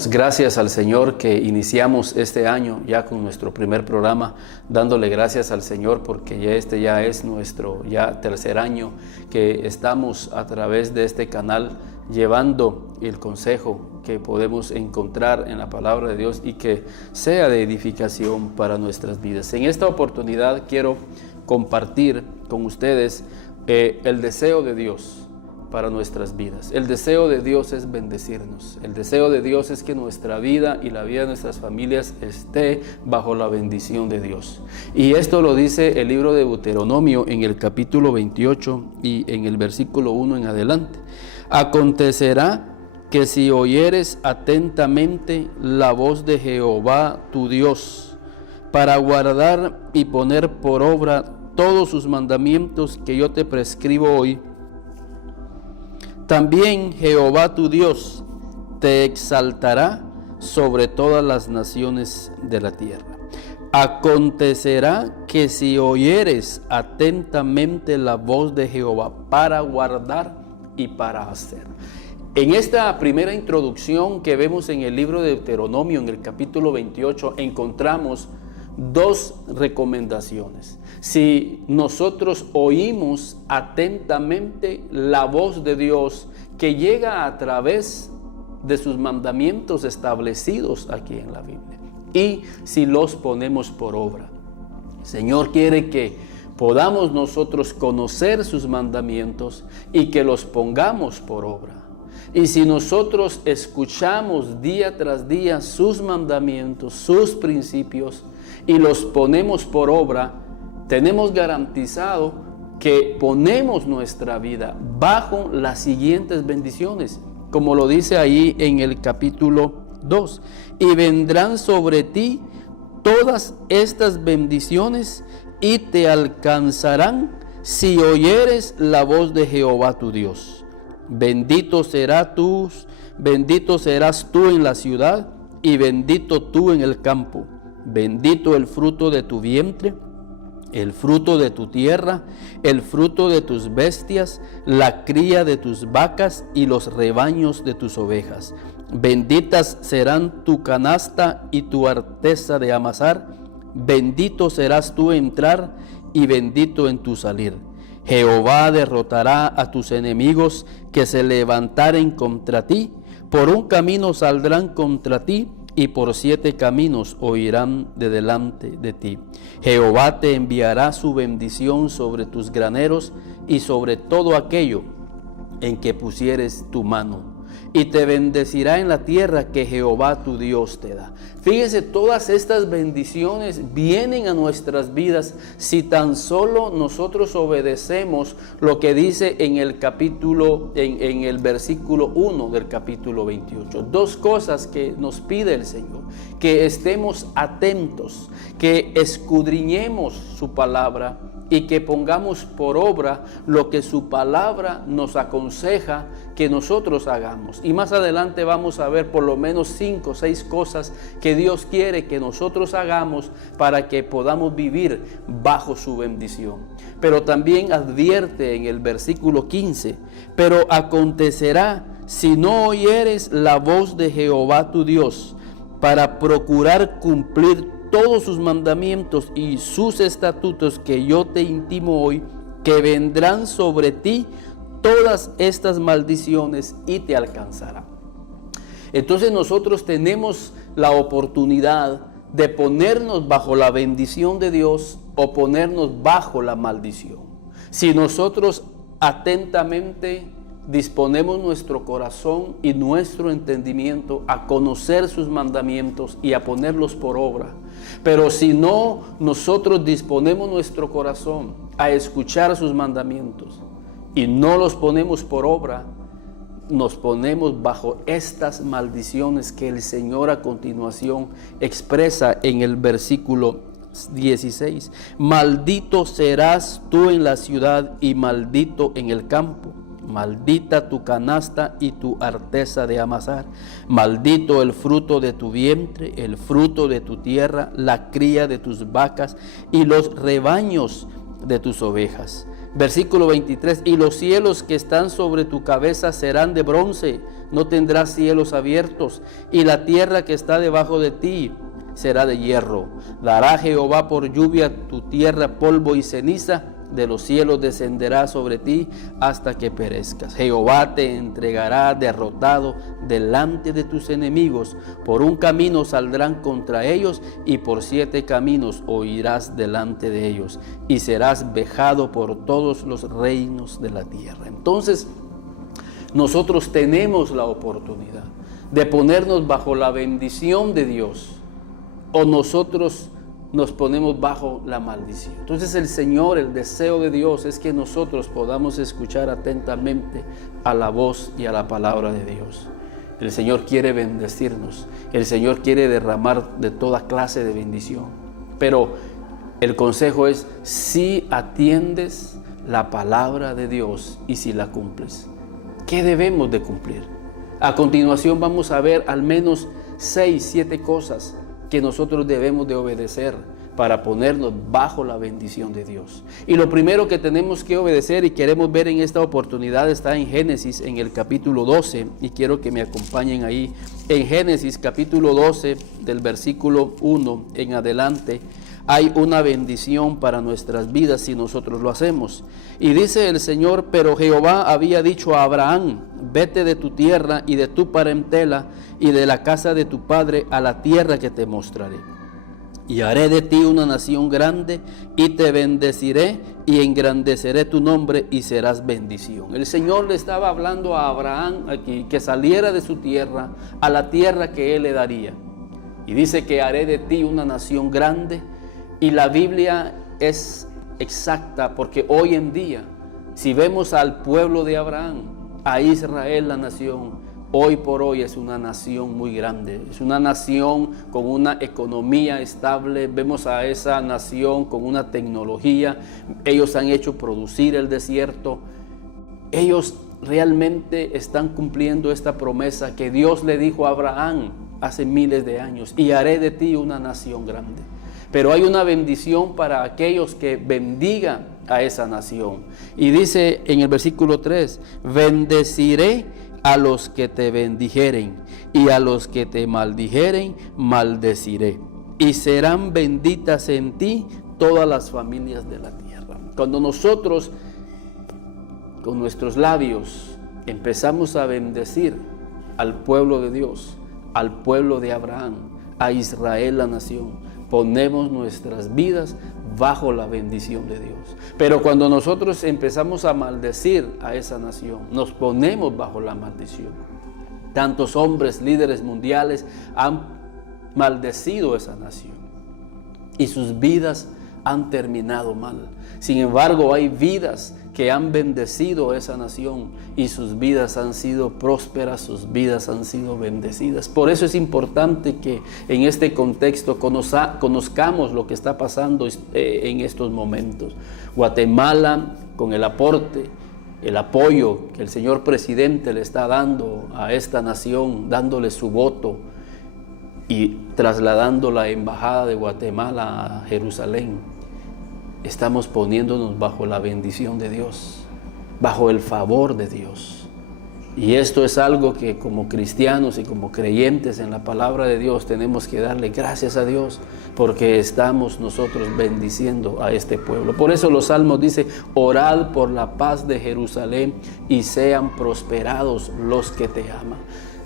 Damos gracias al Señor que iniciamos este año ya con nuestro primer programa, dándole gracias al Señor porque ya es nuestro tercer año que estamos a través de este canal llevando el consejo que podemos encontrar en la palabra de Dios y que sea de edificación para nuestras vidas. En esta oportunidad quiero compartir con ustedes el deseo de Dios para nuestras vidas. El deseo de Dios es bendecirnos. El deseo de Dios es que nuestra vida y la vida de nuestras familias esté bajo la bendición de Dios. Y esto lo dice el libro de Deuteronomio en el capítulo 28 y en el versículo 1 en adelante. Acontecerá que si oyeres atentamente la voz de Jehová tu Dios, para guardar y poner por obra todos sus mandamientos que yo te prescribo hoy, también Jehová tu Dios te exaltará sobre todas las naciones de la tierra. Acontecerá que si oyeres atentamente la voz de Jehová para guardar y para hacer. En esta primera introducción que vemos en el libro de Deuteronomio, en el capítulo 28, encontramos dos recomendaciones. Si nosotros oímos atentamente la voz de Dios que llega a través de sus mandamientos establecidos aquí en la Biblia, y si los ponemos por obra. El Señor quiere que podamos nosotros conocer sus mandamientos y que los pongamos por obra. Y si nosotros escuchamos día tras día sus mandamientos, sus principios, y los ponemos por obra, tenemos garantizado que ponemos nuestra vida bajo las siguientes bendiciones, como lo dice ahí en el capítulo 2. Y vendrán sobre ti todas estas bendiciones y te alcanzarán si oyeres la voz de Jehová tu Dios. Bendito serás tú en la ciudad y bendito tú en el campo. Bendito el fruto de tu vientre, el fruto de tu tierra, el fruto de tus bestias, la cría de tus vacas y los rebaños de tus ovejas. Benditas serán tu canasta y tu arteza de amasar. Bendito serás tú en entrar y bendito en tu salir. Jehová derrotará a tus enemigos que se levantaren contra ti. Por un camino saldrán contra ti y por 7 caminos huirán de delante de ti. Jehová te enviará su bendición sobre tus graneros y sobre todo aquello en que pusieres tu mano, y te bendecirá en la tierra que Jehová tu Dios te da. Fíjese, todas estas bendiciones vienen a nuestras vidas si tan solo nosotros obedecemos lo que dice en el capítulo, en el versículo 1 del capítulo 28. Dos cosas que nos pide el Señor: que estemos atentos, que escudriñemos su palabra y que pongamos por obra lo que su palabra nos aconseja que nosotros hagamos. Y más adelante vamos a ver por lo menos 5 o 6 cosas que Dios quiere que nosotros hagamos para que podamos vivir bajo su bendición. Pero también advierte en el versículo 15: pero acontecerá si no oyeres la voz de Jehová tu Dios para procurar cumplir todos sus mandamientos y sus estatutos que yo te intimo hoy, que vendrán sobre ti todas estas maldiciones y te alcanzará. Entonces nosotros tenemos la oportunidad de ponernos bajo la bendición de Dios o ponernos bajo la maldición. Si nosotros atentamente disponemos nuestro corazón y nuestro entendimiento a conocer sus mandamientos y a ponerlos por obra. Pero si no, nosotros disponemos nuestro corazón a escuchar sus mandamientos y no los ponemos por obra, nos ponemos bajo estas maldiciones que el Señor a continuación expresa en el versículo 16. Maldito serás tú en la ciudad y maldito en el campo. Maldita tu canasta y tu arteza de amasar. Maldito el fruto de tu vientre, el fruto de tu tierra, la cría de tus vacas y los rebaños de tus ovejas. Versículo 23, y los cielos que están sobre tu cabeza serán de bronce, no tendrás cielos abiertos, y la tierra que está debajo de ti será de hierro. Dará Jehová por lluvia tu tierra polvo y ceniza, de los cielos descenderá sobre ti hasta que perezcas. Jehová te entregará derrotado delante de tus enemigos. Por un camino saldrán contra ellos y por 7 caminos huirás delante de ellos y serás vejado por todos los reinos de la tierra. Entonces, nosotros tenemos la oportunidad de ponernos bajo la bendición de Dios, o nosotros nos ponemos bajo la maldición. Entonces el Señor, el deseo de Dios es que nosotros podamos escuchar atentamente a la voz y a la palabra de Dios. El Señor quiere bendecirnos, el Señor quiere derramar de toda clase de bendición, pero el consejo es si atiendes la palabra de Dios y si la cumples. ¿Qué debemos de cumplir? A continuación vamos a ver al menos 6, 7 cosas que nosotros debemos de obedecer para ponernos bajo la bendición de Dios. Y lo primero que tenemos que obedecer y queremos ver en esta oportunidad está en Génesis, en el capítulo 12, y quiero que me acompañen ahí. En Génesis capítulo 12, del versículo 1 en adelante, hay una bendición para nuestras vidas si nosotros lo hacemos. Y dice el Señor, pero Jehová había dicho a Abraham, vete de tu tierra y de tu parentela y de la casa de tu padre a la tierra que te mostraré. Y haré de ti una nación grande y te bendeciré y engrandeceré tu nombre y serás bendición. El Señor le estaba hablando a Abraham aquí que saliera de su tierra a la tierra que Él le daría. Y dice que haré de ti una nación grande. Y la Biblia es exacta porque hoy en día, si vemos al pueblo de Abraham, a Israel, la nación, hoy por hoy es una nación muy grande, es una nación con una economía estable. Vemos a esa nación con una tecnología, ellos han hecho producir el desierto, ellos realmente están cumpliendo esta promesa que Dios le dijo a Abraham hace miles de años, y haré de ti una nación grande. Pero hay una bendición para aquellos que bendigan a esa nación. Y dice en el versículo 3, bendeciré a los que te bendijeren, y a los que te maldijeren, maldeciré. Y serán benditas en ti todas las familias de la tierra. Cuando nosotros, con nuestros labios, empezamos a bendecir al pueblo de Dios, al pueblo de Abraham, a Israel, la nación, ponemos nuestras vidas bajo la bendición de Dios. Pero cuando nosotros empezamos a maldecir a esa nación, nos ponemos bajo la maldición. Tantos hombres, líderes mundiales han maldecido esa nación y sus vidas han terminado mal. Sin embargo, hay vidas que han bendecido a esa nación y sus vidas han sido prósperas, sus vidas han sido bendecidas. Por eso es importante que en este contexto conozcamos lo que está pasando en estos momentos. Guatemala, con el aporte, el apoyo que el señor presidente le está dando a esta nación, dándole su voto y trasladando la embajada de Guatemala a Jerusalén, estamos poniéndonos bajo la bendición de Dios, bajo el favor de Dios. Y esto es algo que como cristianos y como creyentes en la palabra de Dios tenemos que darle gracias a Dios, porque estamos nosotros bendiciendo a este pueblo. Por eso los salmos dicen, orad por la paz de Jerusalén y sean prosperados los que te aman.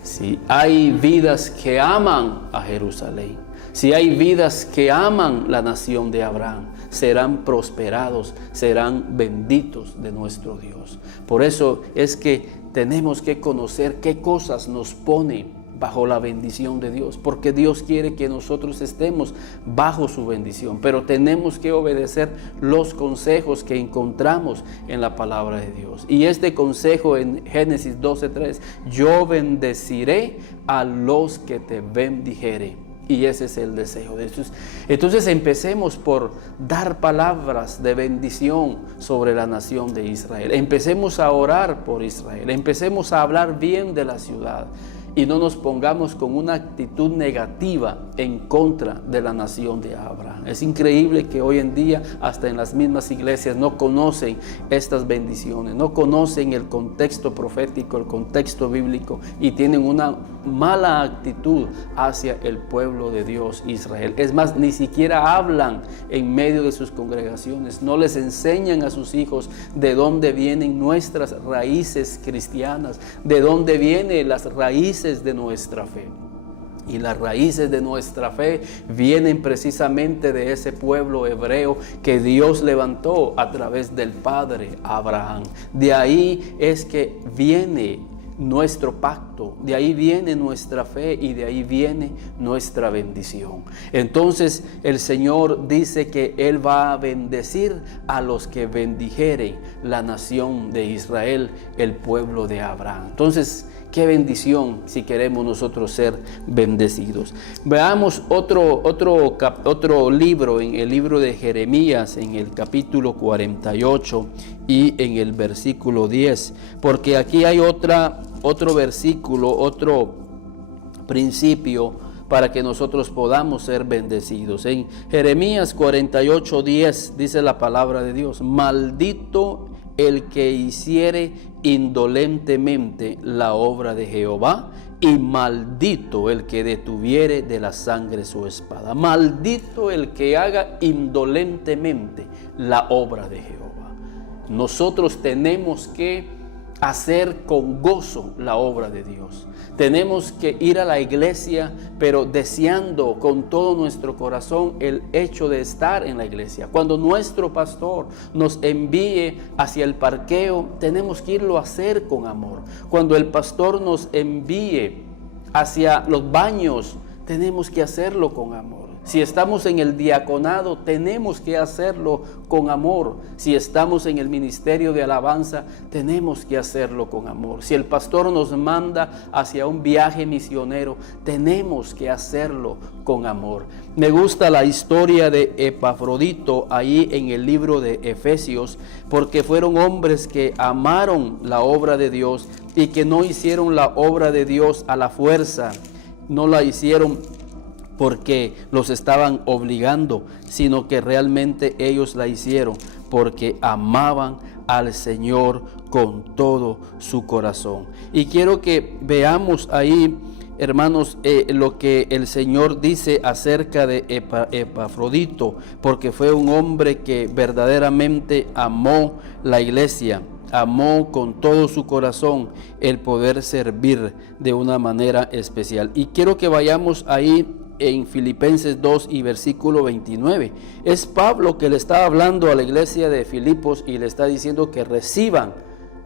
Si hay vidas que aman a Jerusalén, si hay vidas que aman la nación de Abraham, serán prosperados, serán benditos de nuestro Dios. Por eso es que tenemos que conocer qué cosas nos pone bajo la bendición de Dios, porque Dios quiere que nosotros estemos bajo su bendición, pero tenemos que obedecer los consejos que encontramos en la palabra de Dios. Y este consejo en Génesis 12:3, yo bendeciré a los que te bendijeren. Y ese es el deseo de Jesús. Entonces empecemos por dar palabras de bendición sobre la nación de Israel. Empecemos a orar por Israel. Empecemos a hablar bien de la ciudad. Y no nos pongamos con una actitud negativa en contra de la nación de Abraham. Es increíble que hoy en día hasta en las mismas iglesias no conocen estas bendiciones, no conocen el contexto profético, el contexto bíblico, y tienen una mala actitud hacia el pueblo de Dios, Israel. Es más, ni siquiera hablan en medio de sus congregaciones, no les enseñan a sus hijos de dónde vienen nuestras raíces cristianas, de dónde vienen las raíces de nuestra fe. Y las raíces de nuestra fe vienen precisamente de ese pueblo hebreo que Dios levantó a través del padre Abraham. De ahí es que viene nuestro pacto, de ahí viene nuestra fe y de ahí viene nuestra bendición. Entonces el Señor dice que Él va a bendecir a los que bendijeren la nación de Israel, el pueblo de Abraham. Entonces, qué bendición si queremos nosotros ser bendecidos. Veamos otro libro, en el libro de Jeremías, en el capítulo 48 y en el versículo 10, porque aquí hay otro versículo, otro principio para que nosotros podamos ser bendecidos. En Jeremías 48:10 dice la palabra de Dios: maldito el que hiciere indolentemente la obra de Jehová, y maldito el que detuviere de la sangre su espada. Maldito el que haga indolentemente la obra de Jehová. Nosotros tenemos que hacer con gozo la obra de Dios. Tenemos que ir a la iglesia, pero deseando con todo nuestro corazón el hecho de estar en la iglesia. Cuando nuestro pastor nos envíe hacia el parqueo, tenemos que irlo a hacer con amor. Cuando el pastor nos envíe hacia los baños, tenemos que hacerlo con amor. Si estamos en el diaconado, tenemos que hacerlo con amor. Si estamos en el ministerio de alabanza, tenemos que hacerlo con amor. Si el pastor nos manda hacia un viaje misionero, tenemos que hacerlo con amor. Me gusta la historia de Epafrodito ahí en el libro de Efesios, porque fueron hombres que amaron la obra de Dios y que no hicieron la obra de Dios a la fuerza, no la hicieron porque los estaban obligando, sino que realmente ellos la hicieron porque amaban al Señor con todo su corazón. Y quiero que veamos ahí, hermanos, lo que el Señor dice acerca de Epafrodito, porque fue un hombre que verdaderamente amó la iglesia, amó con todo su corazón el poder servir de una manera especial. Y quiero que vayamos ahí en Filipenses 2 y versículo 29. Es Pablo que le está hablando a la iglesia de Filipos y le está diciendo que reciban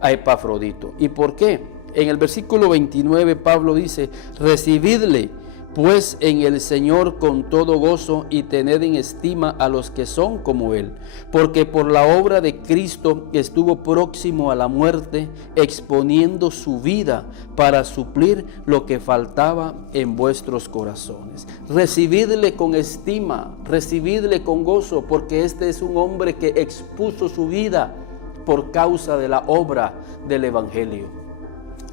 a Epafrodito. ¿Y por qué? En el versículo 29 Pablo dice: recibidle pues en el Señor con todo gozo y tened en estima a los que son como Él, porque por la obra de Cristo estuvo próximo a la muerte, exponiendo su vida para suplir lo que faltaba en vuestros corazones. Recibidle con estima, recibidle con gozo, porque este es un hombre que expuso su vida por causa de la obra del Evangelio.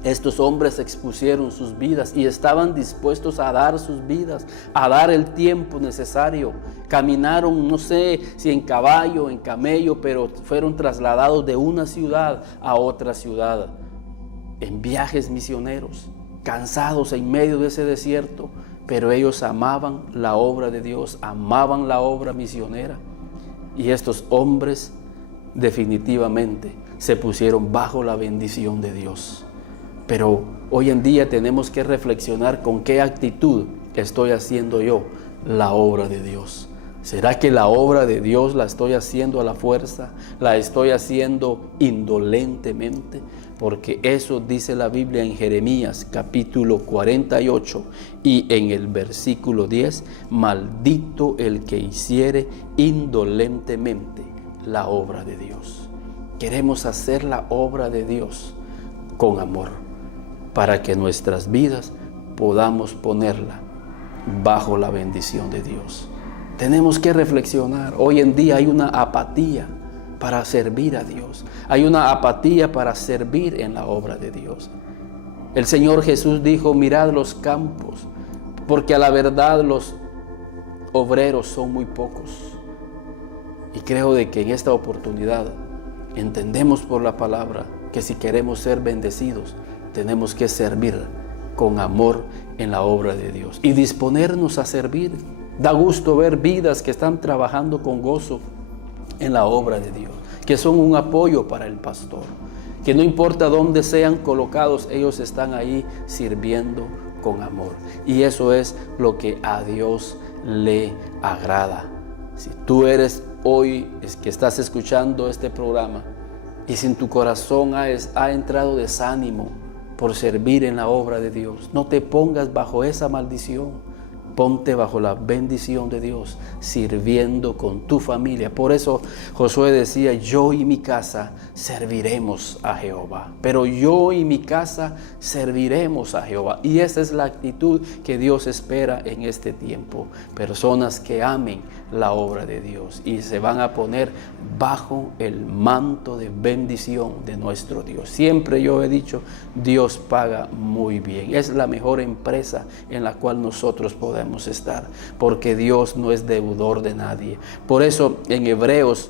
Estos hombres expusieron sus vidas y estaban dispuestos a dar sus vidas, a dar el tiempo necesario. Caminaron, no sé si en caballo, en camello, pero fueron trasladados de una ciudad a otra ciudad, en viajes misioneros, cansados en medio de ese desierto, pero ellos amaban la obra de Dios, amaban la obra misionera. Y estos hombres definitivamente se pusieron bajo la bendición de Dios. Pero hoy en día tenemos que reflexionar con qué actitud estoy haciendo yo la obra de Dios. ¿Será que la obra de Dios la estoy haciendo a la fuerza? ¿La estoy haciendo indolentemente? Porque eso dice la Biblia en Jeremías capítulo 48 y en el versículo 10: maldito el que hiciere indolentemente la obra de Dios. Queremos hacer la obra de Dios con amor, para que nuestras vidas podamos ponerla bajo la bendición de Dios. Tenemos que reflexionar. Hoy en día hay una apatía para servir a Dios. Hay una apatía para servir en la obra de Dios. El Señor Jesús dijo: mirad los campos, porque a la verdad los obreros son muy pocos. Y creo de que en esta oportunidad entendemos por la palabra que si queremos ser bendecidos, tenemos que servir con amor en la obra de Dios y disponernos a servir. Da gusto ver vidas que están trabajando con gozo en la obra de Dios, que son un apoyo para el pastor, que no importa dónde sean colocados, ellos están ahí sirviendo con amor. Y eso es lo que a Dios le agrada. Si tú eres hoy, es que estás escuchando este programa, y si en tu corazón ha entrado desánimo por servir en la obra de Dios, no te pongas bajo esa maldición. Ponte bajo la bendición de Dios, sirviendo con tu familia. Por eso Josué decía, yo y mi casa serviremos a Jehová. Pero yo y mi casa serviremos a Jehová. Y esa es la actitud que Dios espera en este tiempo. Personas que amen la obra de Dios y se van a poner bajo el manto de bendición de nuestro Dios. Siempre yo he dicho, Dios paga muy bien. Es la mejor empresa en la cual nosotros podemos estar, porque Dios no es deudor de nadie. Por eso en Hebreos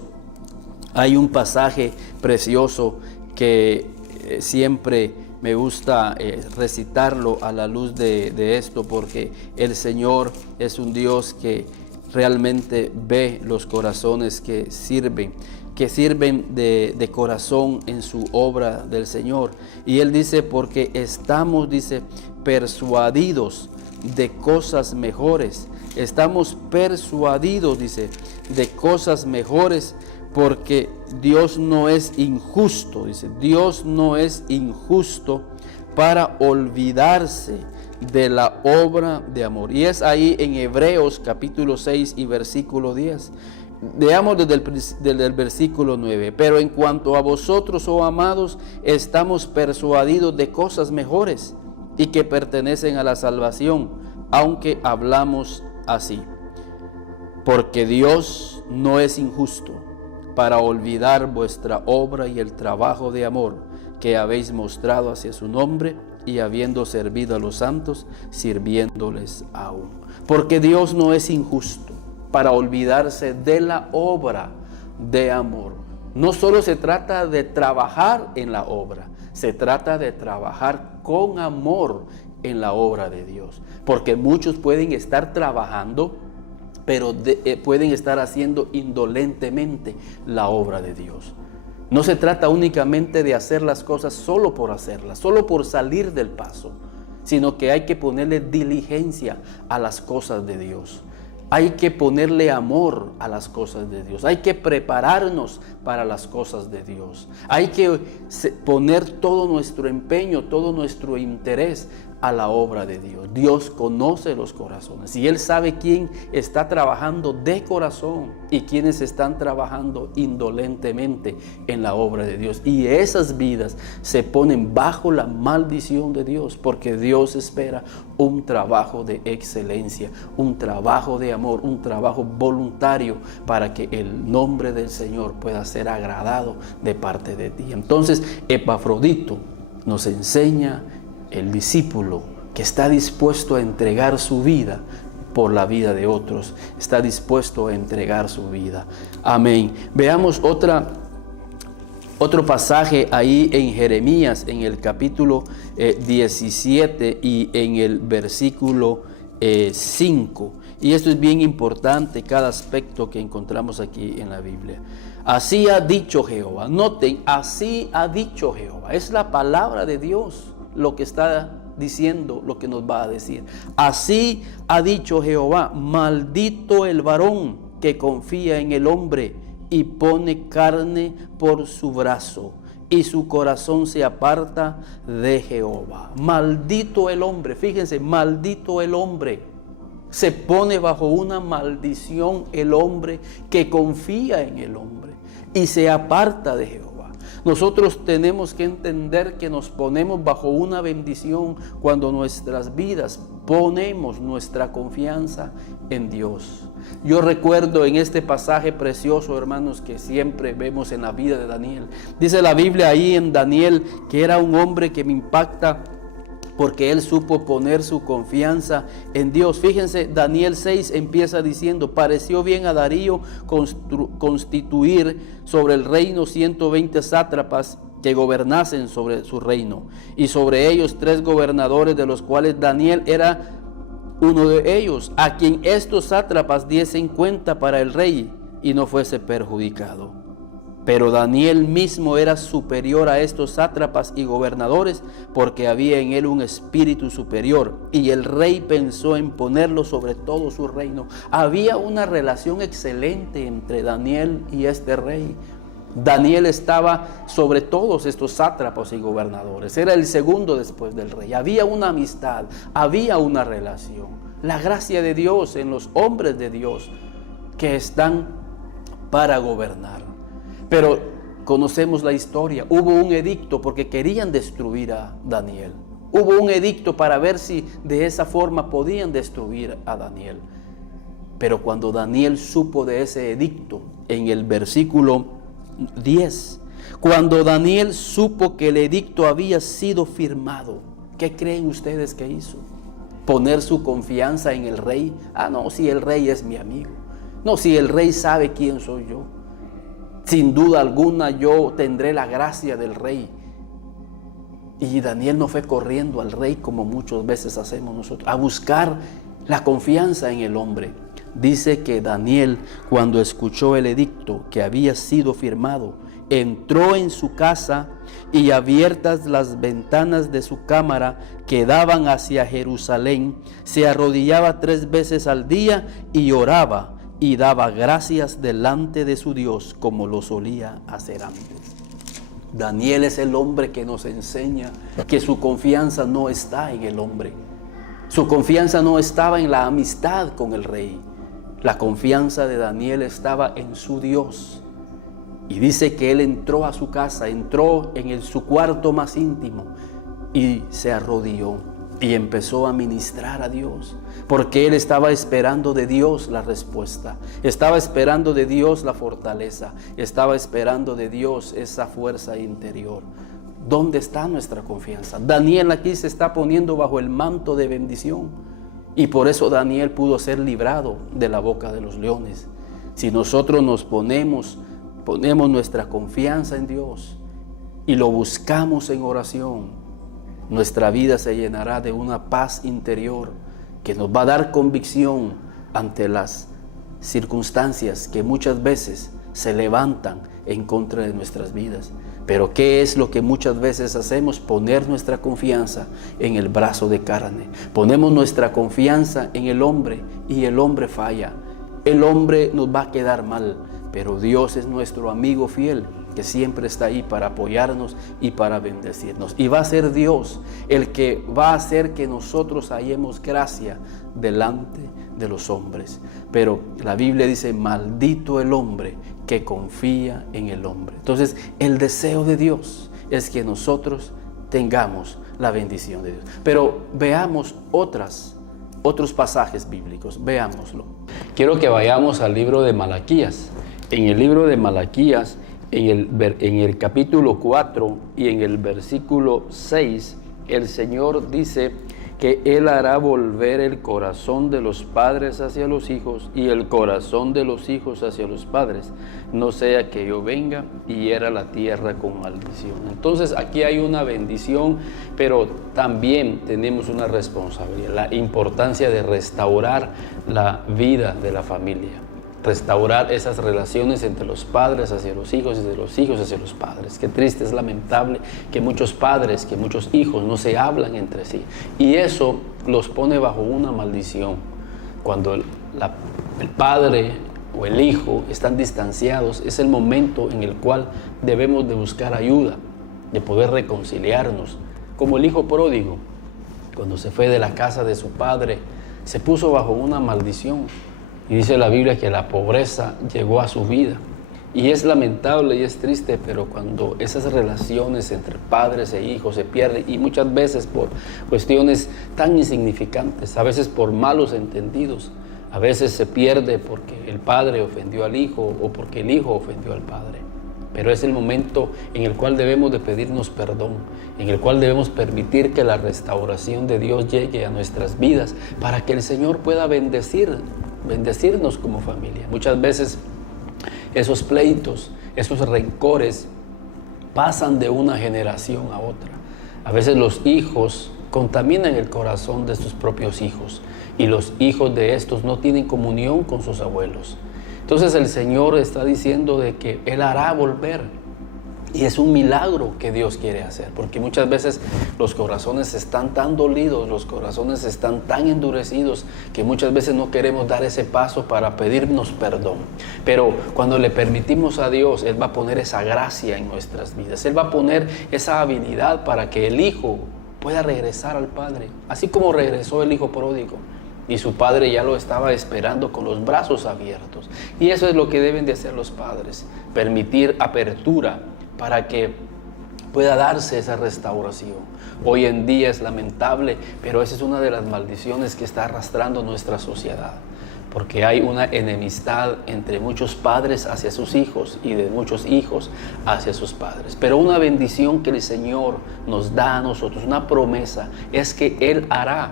hay un pasaje precioso que siempre me gusta recitarlo a la luz de esto, porque el Señor es un Dios que realmente ve los corazones que sirven de corazón en su obra del Señor. Y Él dice, porque estamos, dice, persuadidos de cosas mejores. Estamos persuadidos, dice, de cosas mejores, porque Dios no es injusto, dice, Dios no es injusto para olvidarse de la obra de amor. Y es ahí en Hebreos capítulo 6 y versículo 10. Veamos desde el versículo 9. Pero en cuanto a vosotros, oh amados, estamos persuadidos de cosas mejores y que pertenecen a la salvación, aunque hablamos así. Porque Dios no es injusto para olvidar vuestra obra y el trabajo de amor que habéis mostrado hacia su nombre, y habiendo servido a los santos, sirviéndoles aún. Porque Dios no es injusto para olvidarse de la obra de amor. No solo se trata de trabajar en la obra, se trata de trabajar con amor en la obra de Dios. Porque muchos pueden estar trabajando, pero pueden estar haciendo indolentemente la obra de Dios. No se trata únicamente de hacer las cosas solo por hacerlas, solo por salir del paso, sino que hay que ponerle diligencia a las cosas de Dios. Hay que ponerle amor a las cosas de Dios. Hay que prepararnos para las cosas de Dios. Hay que poner todo nuestro empeño, todo nuestro interés a la obra de Dios. Dios conoce los corazones y Él sabe quién está trabajando de corazón y quiénes están trabajando indolentemente en la obra de Dios. Y esas vidas se ponen bajo la maldición de Dios, porque Dios espera un trabajo de excelencia, un trabajo de amor, un trabajo voluntario, para que el nombre del Señor pueda ser agradado de parte de ti. Entonces, Epafrodito nos enseña el discípulo que está dispuesto a entregar su vida por la vida de otros, está dispuesto a entregar su vida. Amén. Veamos otro pasaje ahí en Jeremías, en el capítulo 17 y en el versículo 5. Y esto es bien importante, cada aspecto que encontramos aquí en la Biblia. Así ha dicho Jehová. Noten, así ha dicho Jehová. Es la palabra de Dios lo que está diciendo, lo que nos va a decir. Así ha dicho Jehová: maldito el varón que confía en el hombre y pone carne por su brazo, y su corazón se aparta de Jehová. Maldito el hombre, fíjense, maldito el hombre. Se pone bajo una maldición el hombre que confía en el hombre y se aparta de Jehová. Nosotros tenemos que entender que nos ponemos bajo una bendición cuando nuestras vidas ponemos nuestra confianza en Dios. Yo recuerdo en este pasaje precioso, hermanos, que siempre vemos en la vida de Daniel. Dice la Biblia ahí en Daniel que era un hombre que me impacta porque él supo poner su confianza en Dios. Fíjense, Daniel 6 empieza diciendo: pareció bien a Darío constituir sobre el reino 120 sátrapas que gobernasen sobre su reino, y sobre ellos 3 gobernadores, de los cuales Daniel era uno de ellos, a quien estos sátrapas diesen cuenta para el rey y no fuese perjudicado. Pero Daniel mismo era superior a estos sátrapas y gobernadores, porque había en él un espíritu superior, y el rey pensó en ponerlo sobre todo su reino. Había una relación excelente entre Daniel y este rey. Daniel estaba sobre todos estos sátrapas y gobernadores. Era el segundo después del rey. Había una amistad, había una relación. La gracia de Dios en los hombres de Dios que están para gobernar. Pero conocemos la historia. Hubo un edicto porque querían destruir a Daniel. Hubo un edicto para ver si de esa forma podían destruir a Daniel. Pero cuando Daniel supo de ese edicto, en el versículo 10, cuando Daniel supo que el edicto había sido firmado, ¿qué creen ustedes que hizo? Poner su confianza en el rey. No, si el rey es mi amigo. No, si el rey sabe quién soy yo. Sin duda alguna yo tendré la gracia del rey. Y Daniel no fue corriendo al rey como muchas veces hacemos nosotros, a buscar la confianza en el hombre. Dice que Daniel, cuando escuchó el edicto que había sido firmado, entró en su casa, y abiertas las ventanas de su cámara que daban hacia Jerusalén, se arrodillaba 3 veces al día y oraba y daba gracias delante de su Dios, como lo solía hacer antes. Daniel es el hombre que nos enseña que su confianza no está en el hombre. Su confianza no estaba en la amistad con el rey. La confianza de Daniel estaba en su Dios. Y dice que él entró a su casa, entró en su cuarto más íntimo y se arrodilló y empezó a ministrar a Dios, porque él estaba esperando de Dios la respuesta, estaba esperando de Dios la fortaleza, estaba esperando de Dios esa fuerza interior. ¿Dónde está nuestra confianza? Daniel aquí se está poniendo bajo el manto de bendición, y por eso Daniel pudo ser librado de la boca de los leones. Si nosotros nos ponemos nuestra confianza en Dios y lo buscamos en oración, nuestra vida se llenará de una paz interior que nos va a dar convicción ante las circunstancias que muchas veces se levantan en contra de nuestras vidas. Pero ¿qué es lo que muchas veces hacemos? Poner nuestra confianza en el brazo de carne. Ponemos nuestra confianza en el hombre y el hombre falla. El hombre nos va a quedar mal, pero Dios es nuestro amigo fiel, que siempre está ahí para apoyarnos y para bendecirnos. Y va a ser Dios el que va a hacer que nosotros hallemos gracia delante de los hombres. Pero la Biblia dice: maldito el hombre que confía en el hombre. Entonces, el deseo de Dios es que nosotros tengamos la bendición de Dios. Pero veamos otros pasajes bíblicos. Veámoslo. Quiero que vayamos al libro de Malaquías. En el libro de Malaquías, en el capítulo 4 y en el versículo 6, el Señor dice que Él hará volver el corazón de los padres hacia los hijos y el corazón de los hijos hacia los padres, no sea que yo venga y hiera la tierra con maldición. Entonces aquí hay una bendición, pero también tenemos una responsabilidad, la importancia de restaurar la vida de la familia. Restaurar esas relaciones entre los padres hacia los hijos y de los hijos hacia los padres. Qué triste, es lamentable que muchos padres, que muchos hijos no se hablan entre sí. Y eso los pone bajo una maldición. Cuando el padre o el hijo están distanciados, es el momento en el cual debemos de buscar ayuda, de poder reconciliarnos. Como el hijo pródigo, cuando se fue de la casa de su padre, se puso bajo una maldición. Y dice la Biblia que la pobreza llegó a su vida. Y es lamentable y es triste, pero cuando esas relaciones entre padres e hijos se pierden, y muchas veces por cuestiones tan insignificantes, a veces por malos entendidos, a veces se pierde porque el padre ofendió al hijo o porque el hijo ofendió al padre. pero es el momento en el cual debemos de pedirnos perdón, en el cual debemos permitir que la restauración de Dios llegue a nuestras vidas para que el Señor pueda bendecirnos como familia. Muchas veces esos pleitos, esos rencores pasan de una generación a otra. A veces los hijos contaminan el corazón de sus propios hijos y los hijos de estos no tienen comunión con sus abuelos. Entonces el Señor está diciendo de que Él hará volver, y es un milagro que Dios quiere hacer, porque muchas veces los corazones están tan dolidos, los corazones están tan endurecidos que muchas veces no queremos dar ese paso para pedirnos perdón. Pero cuando le permitimos a Dios, Él va a poner esa gracia en nuestras vidas, Él va a poner esa habilidad para que el hijo pueda regresar al Padre, así como regresó el hijo pródigo. Y su padre ya lo estaba esperando con los brazos abiertos. Y eso es lo que deben de hacer los padres, permitir apertura para que pueda darse esa restauración. Hoy en día es lamentable, pero esa es una de las maldiciones que está arrastrando nuestra sociedad. Porque hay una enemistad entre muchos padres hacia sus hijos y de muchos hijos hacia sus padres. Pero una bendición que el Señor nos da a nosotros, una promesa, es que Él hará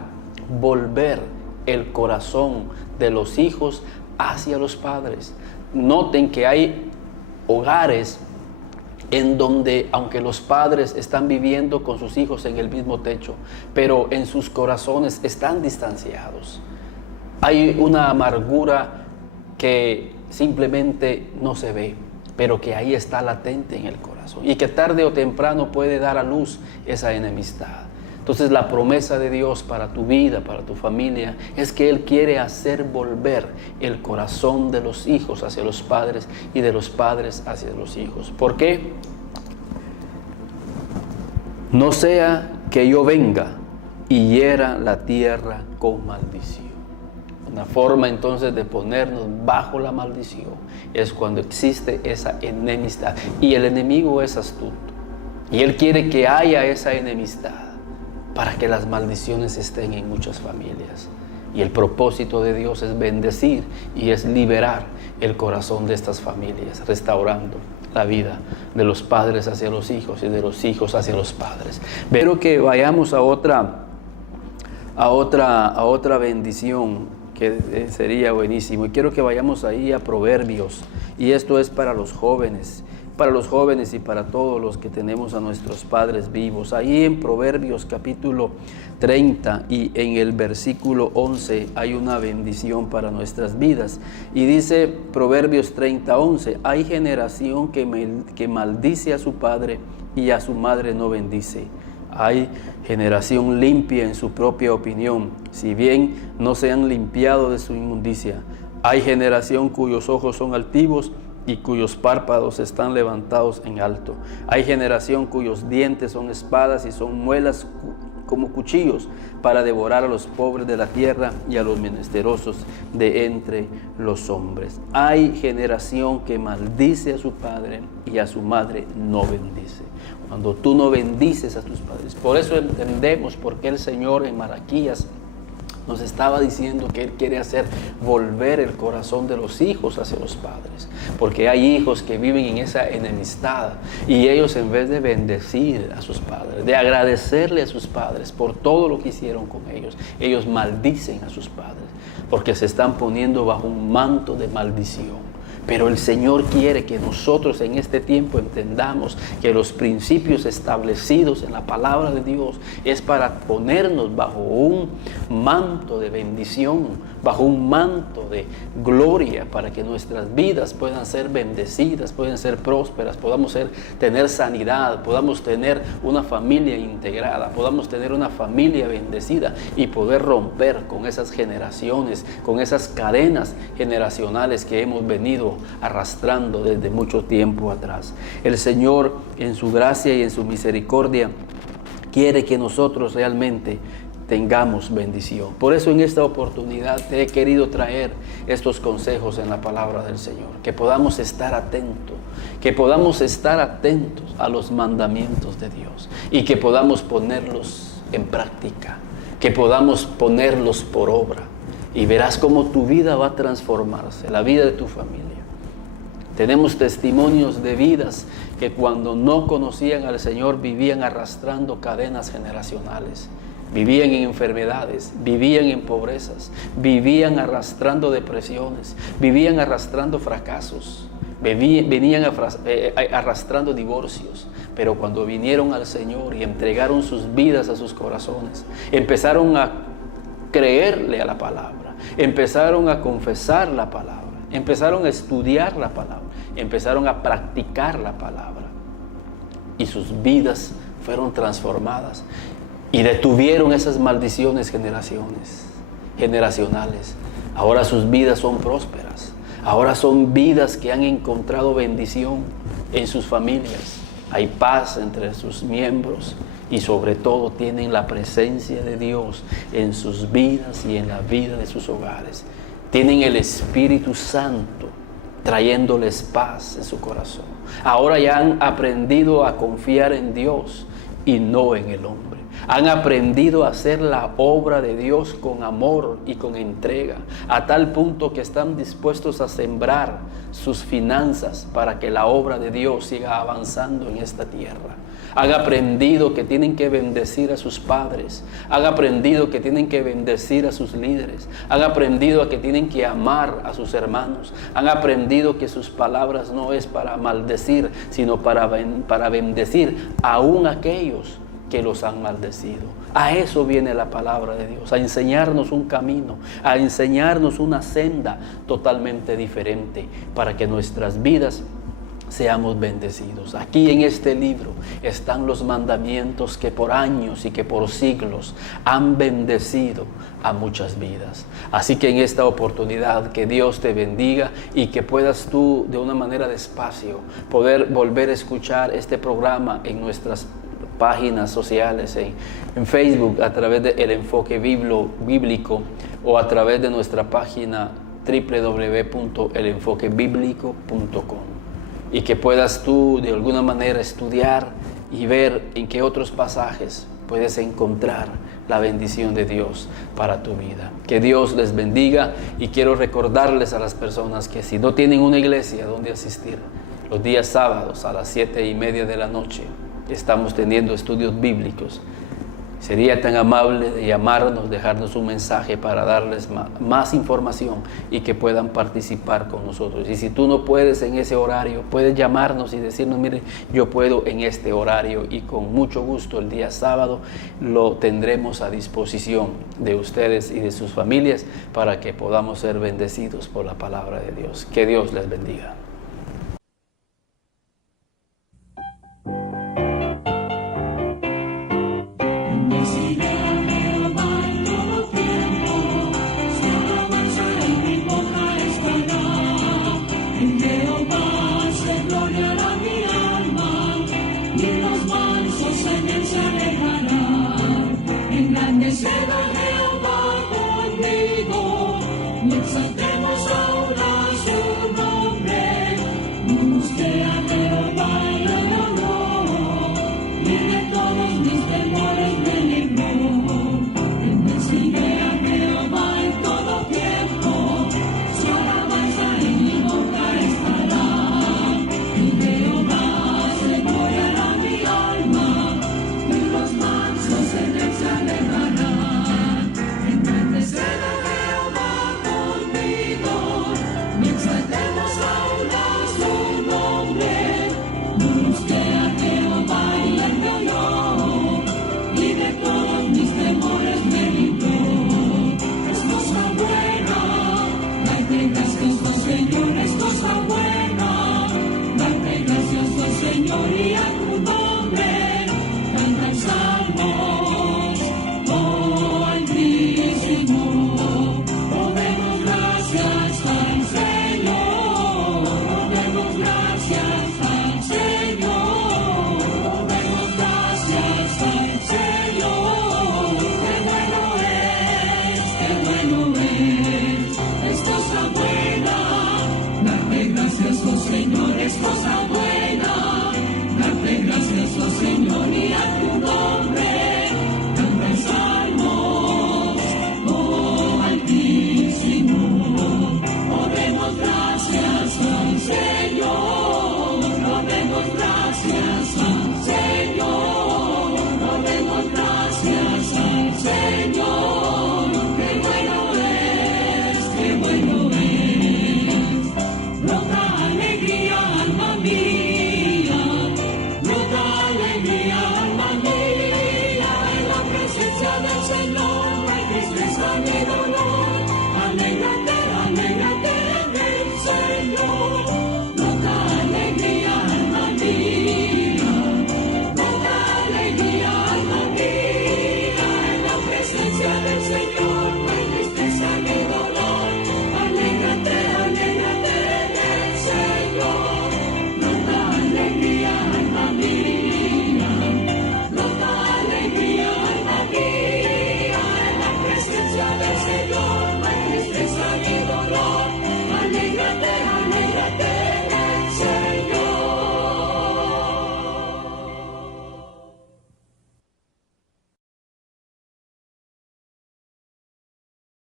volver el corazón de los hijos hacia los padres. Noten que hay hogares en donde, aunque los padres están viviendo con sus hijos en el mismo techo, pero en sus corazones están distanciados. Hay una amargura que simplemente no se ve, pero que ahí está latente en el corazón y que tarde o temprano puede dar a luz esa enemistad. Entonces la promesa de Dios para tu vida, para tu familia, es que Él quiere hacer volver el corazón de los hijos hacia los padres y de los padres hacia los hijos. ¿Por qué? No sea que yo venga y hiera la tierra con maldición. Una forma entonces de ponernos bajo la maldición es cuando existe esa enemistad. Y el enemigo es astuto. Y él quiere que haya esa enemistad para que las maldiciones estén en muchas familias. Y el propósito de Dios es bendecir y es liberar el corazón de estas familias, restaurando la vida de los padres hacia los hijos y de los hijos hacia los padres. Pero que vayamos a otra bendición que sería buenísimo. Y quiero que vayamos ahí a Proverbios. Y esto es para los jóvenes y para todos los que tenemos a nuestros padres vivos. Ahí en Proverbios capítulo 30 y en el versículo 11 hay una bendición para nuestras vidas. Y dice Proverbios 30:11, hay generación que maldice a su padre y a su madre no bendice. Hay generación limpia en su propia opinión, si bien no se han limpiado de su inmundicia. Hay generación cuyos ojos son altivos y cuyos párpados están levantados en alto. Hay generación cuyos dientes son espadas y son muelas como cuchillos para devorar a los pobres de la tierra y a los menesterosos de entre los hombres. Hay generación que maldice a su padre y a su madre no bendice. Cuando tú no bendices a tus padres, por eso entendemos por qué el Señor en Malaquías nos estaba diciendo que Él quiere hacer volver el corazón de los hijos hacia los padres. Porque hay hijos que viven en esa enemistad y ellos, en vez de bendecir a sus padres, de agradecerle a sus padres por todo lo que hicieron con ellos, ellos maldicen a sus padres porque se están poniendo bajo un manto de maldición. Pero el Señor quiere que nosotros en este tiempo entendamos que los principios establecidos en la palabra de Dios es para ponernos bajo un manto de bendición, bajo un manto de gloria, para que nuestras vidas puedan ser bendecidas, puedan ser prósperas, podamos tener sanidad, podamos tener una familia integrada, podamos tener una familia bendecida y poder romper con esas generaciones, con esas cadenas generacionales que hemos venido arrastrando desde mucho tiempo atrás. El Señor, en su gracia y en su misericordia, quiere que nosotros realmente tengamos bendición. Por eso en esta oportunidad te he querido traer estos consejos en la palabra del Señor, que podamos estar atentos a los mandamientos de Dios y que podamos ponerlos en práctica, que podamos ponerlos por obra, y verás cómo tu vida va a transformarse, la vida de tu familia. Tenemos testimonios de vidas que cuando no conocían al Señor vivían arrastrando cadenas generacionales, vivían en enfermedades, vivían en pobrezas, vivían arrastrando depresiones, vivían arrastrando fracasos, venían arrastrando divorcios. Pero cuando vinieron al Señor y entregaron sus vidas a sus corazones, empezaron a creerle a la palabra, empezaron a confesar la palabra, empezaron a estudiar la palabra, empezaron a practicar la palabra y sus vidas fueron transformadas y detuvieron esas maldiciones generacionales. Ahora sus vidas son prósperas, ahora son vidas que han encontrado bendición en sus familias, hay paz entre sus miembros y sobre todo tienen la presencia de Dios en sus vidas y en la vida de sus hogares. Tienen el Espíritu Santo trayéndoles paz en su corazón. Ahora ya han aprendido a confiar en Dios y no en el hombre. Han aprendido a hacer la obra de Dios con amor y con entrega, a tal punto que están dispuestos a sembrar sus finanzas para que la obra de Dios siga avanzando en esta tierra. Han aprendido que tienen que bendecir a sus padres, han aprendido que tienen que bendecir a sus líderes, han aprendido a que tienen que amar a sus hermanos, han aprendido que sus palabras no es para maldecir, sino para bendecir aún aquellos que los han maldecido. A eso viene la palabra de Dios, a enseñarnos un camino, a enseñarnos una senda totalmente diferente para que nuestras vidas seamos bendecidos. Aquí en este libro están los mandamientos que por años y que por siglos han bendecido a muchas vidas. Así que en esta oportunidad que Dios te bendiga y que puedas tú de una manera despacio poder volver a escuchar este programa en nuestras páginas sociales, en Facebook a través de El Enfoque Bíblico o a través de nuestra página www.elenfoquebiblico.com, y que puedas tú de alguna manera estudiar y ver en qué otros pasajes puedes encontrar la bendición de Dios para tu vida. Que Dios les bendiga, y quiero recordarles a las personas que si no tienen una iglesia donde asistir, los días sábados a las 7:30 de la noche estamos teniendo estudios bíblicos. Sería tan amable de llamarnos, dejarnos un mensaje para darles más información y que puedan participar con nosotros. Y si tú no puedes en ese horario, puedes llamarnos y decirnos: mire, yo puedo en este horario, y con mucho gusto el día sábado lo tendremos a disposición de ustedes y de sus familias para que podamos ser bendecidos por la palabra de Dios. Que Dios les bendiga.